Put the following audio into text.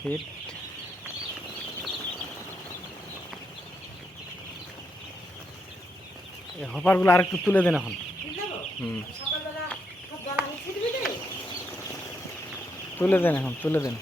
Fit. এই হপারগুলো আর একটু তুলে দেন এখন। তুলে দেন এখন, তুলে দেন।